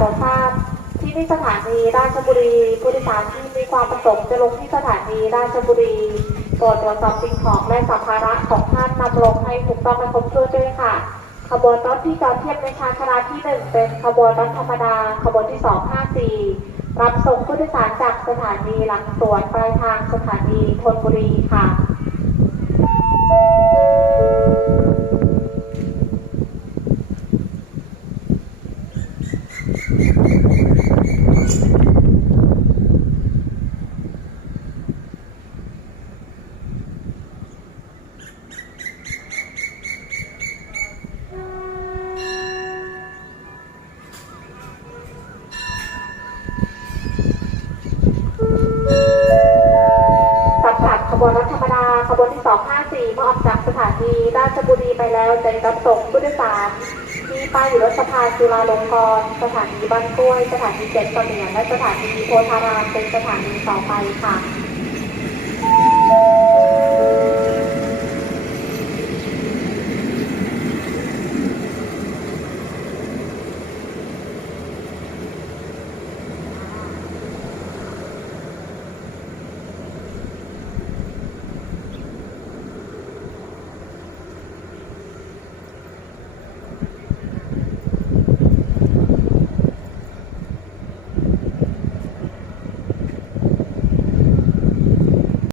โดยสารโปรดทราบที่นี่สถานีราชบุรีผู้โดยสารที่มีความประสงค์จะลงที่สถานีราชบุรีโปรดตรวจสอบสิ่งของและสัมภาระของท่านนำลงให้ถูกต้องและครบถ้วนด้วยค่ะ ขบวนรถที่จอดเทียบในชานชาลาที่หนึ่งเป็นขบวนรถธรรมดา ขบวนที่สองห้าสี่รับส่งผู้โดยสารจากสถานีหลังสวนปลายทางสถานีธนบุรีค่ะ บวนรถธรรมดาขบวนที่ 254 เมื่อออกจากสถานีราชบุรีไปแล้วจะรับส่งผู้โดยสารที่ป้ายอยู่รถสะพานจุฬาลงกรณ์สถานีบ้านกล้วย สถานีเจ็ดเสมียนและสถานีโพธารามเป็นสถานีต่อไปค่ะ